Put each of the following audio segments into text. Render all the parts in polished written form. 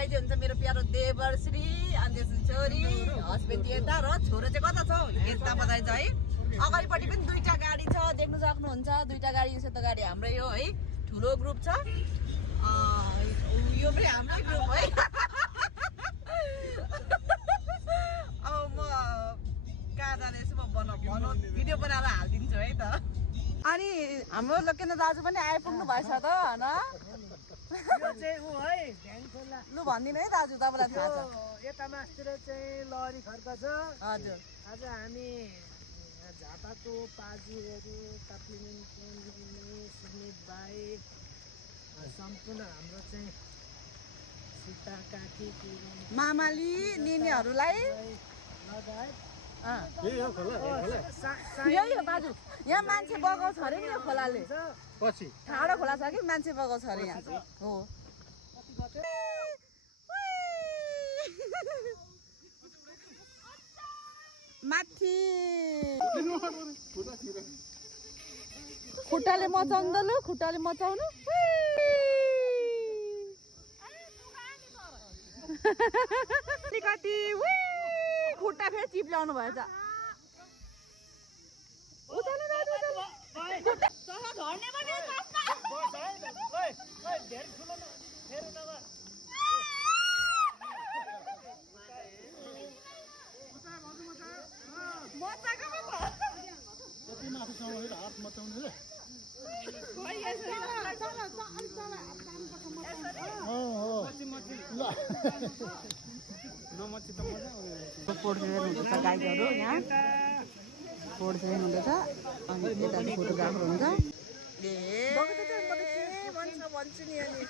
भाइ चाहिँ हुन्छ मेरो प्यारो देवर्श्री अनि त्यसपछि छोरी हस्बेन्ड यता र छोरो चाहिँ कता छ यता बताइन्छ है। अगाडिपट्टि पनि दुईटा गाडी छ देख्न सक्नुहुन्छ। दुईटा गाडी सेतो गाडी हाम्रै हो है। ठुलो ग्रुप छ। यो पनि हाम्रै ग्रुप है। अब म कहाँ जानेछु म भनौँ भिडियो बनाएर हालिदिन्छु है त। अनि हाम्रो लोकेन्द्र दाजु पनि आइपुग्नु भएछ त होइन? लु भनिदिनु है दाजु तपाईँलाई थाहा छ। यता मासतिर चाहिँ लहरी खर्क छ। हजुर आज हामी झापाको पाजुहरू काप्लिङ सुमित भाइ सम्पूर्ण हाम्रो चाहिँ सीता काकी मामाली निनीहरूलाई लगायत यही हो दाजु। यहाँ मान्छे बगाउँछ अरे नि यो खोलाले। ठाडो खोला छ कि मान्छे बगाउँछ अरे यहाँ चाहिँ हो। माथि खुट्टाले मचाउनु लु खुट्टाले मचाउनु। कति खुट्टा फेरि चिप्ल्याउनु भएछ। गाइडहरू यहाँ फोटो चाहिँ हुँदैछ अनि यता फोटोग्राफर हुन्छ। भन्छु नि अनि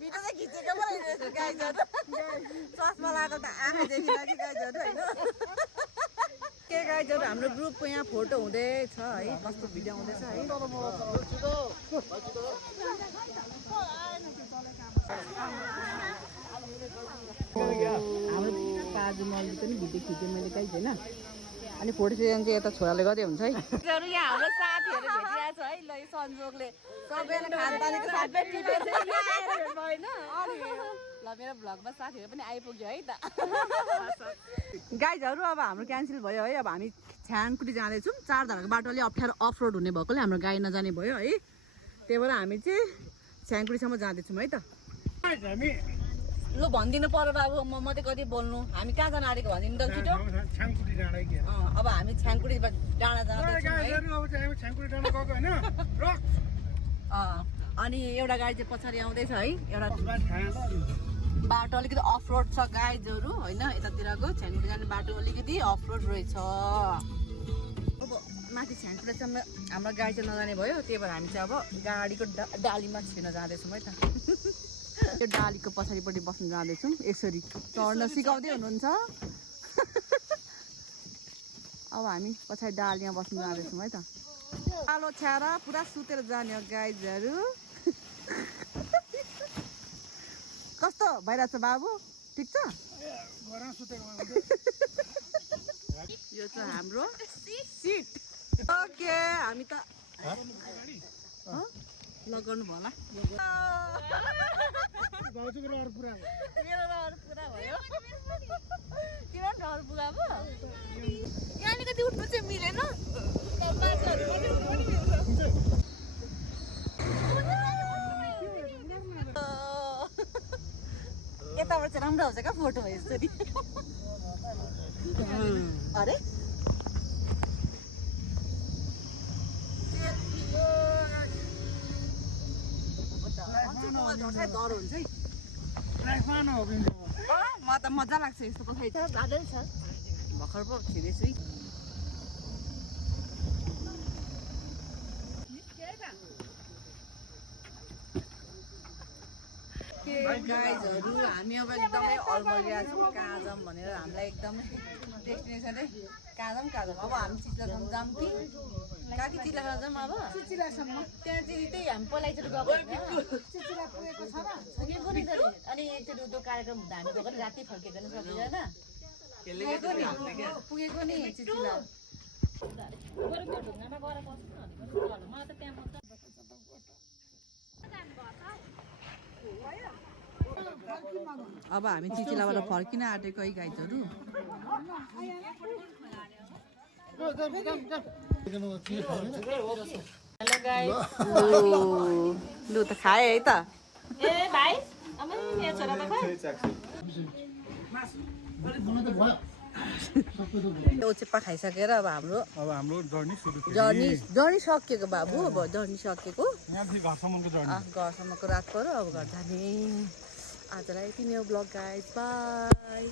भिडियो चाहिँ खिचेको पो रहेछ गाइजहरू। चस्मा लगाएको त आँखा देखिरहेको कि गाइजहरू होइन। के गाइजहरू हाम्रो ग्रुपको यहाँ फोटो हुँदैछ है। कस्तो भिडियो हुँदैछ है। हाम्रो पाजु मल्ली पनि भिडियो खिचेँ मैले गाइज होइन। अनि फोटो सेसन चाहिँ यता छोराले गर्दै हुन्छ है। यहाँ हाम्रो साथीहरू भेटिरहेको छ है। ल यो संजोगले सबैले खानपानीको साथमै टिपेर होइन। ल मेरो भ्लगमा साथीहरू पनि आइपुग्यो है त। गाइजहरू अब हाम्रो क्यान्सल भयो है। अब हामी छ्याङकुटी जाँदैछौँ। 4 धाराको बाटो अलि अप्ठ्यारो अफ रोड हुने भएकोले हाम्रो गाडी नजाने भयो है। त्यही भएर हामी चाहिँ छ्याङकुटीसम्म जाँदैछौँ है त। लु भनिदिनु पर्यो बाबु म मात्रै कति बोल्नु। हामी कहाँ जान आँटेको भनिदिनु त छिटो। अब हामी छ्याङकुटी डाँडा जाँदैछौँ है। अनि एउटा गाडी चाहिँ पछाडि आउँदैछ है। एउटा बाटो अलिकति अफ रोड छ गाइजहरू होइन। यतातिरको छ्याङकुटी जाने बाटो अलिकति अफ रोड रहेछ। अब माथि छ्याङकुटीसम्म हाम्रो गाडी चाहिँ नजाने भयो। त्यही भएर हामी चाहिँ अब गाडीको डालीमा छिर्न जाँदैछौँ है त। त्यो डालीको पछाडिपट्टि बस्नु जाँदैछौँ। यसरी चढ्न सिकाउँदै हुनुहुन्छ। अब हामी पछाडि डालीमा बस्नु जाँदैछौँ है त। कालो छ्याएर पुरा सुतेर जाने हो गाइजहरू। कस्तो भइरहेछ बाबु ठिक छ? यो चाहिँ हाम्रो सिट। ओके हामी त लगाउनु भयो होला। मेरो रहर पुरा भयो। तिम्रो रहर पुरा भयो। यहाँ अलिकति उठ्नु चाहिँ मिलेन। यताबाट चाहिँ राम्रो आउँछ क्या फोटो भयो यसरी। अरे डर हुन्छ है। म त मजा लाग्छ यस्तो पछाडि गाडै छ। भर्खर पो छिरेछु है। गाइजहरू हामी अब एकदमै अल्मलिरहेको छौँ कहाँ जाऊँ भनेर। हामीलाई एकदमै डेस्टिनेसन है कहाँ जाऊँ। अब हामी चिच्लासम्म जाऊँ कि कहाँ कि चिच्लासम्म जाऊँ। अब चिच्लासम्म त्यहाँ चाहिँ त्यही हामी पहिलाचोटि गएको चिच्ला पुगेको छ र पुगेको नि त। अनि एकचोटि त्यो कार्यक्रम हुँदा हामी गएको राति फर्केको नि सबैजना पुगेको नि चिच्ला। ढुङ्गामा गएर बस्नु मलाई त त्यहाँ अब हामी चिचिलाबाट फर्किन आँटेको है गाइजहरू हेलो गाइस लु त खाए है त ए भाइ अमै मेरो छोरा त खाए ओचेप्पा खाइसकेर अब हाम्रो जर्नी सकिएको बाबु अब जर्नी सकिएको घरसम्मको रात पर्यो अब घर जाने आजलाई यति नै हो ब्लग गाइस बाई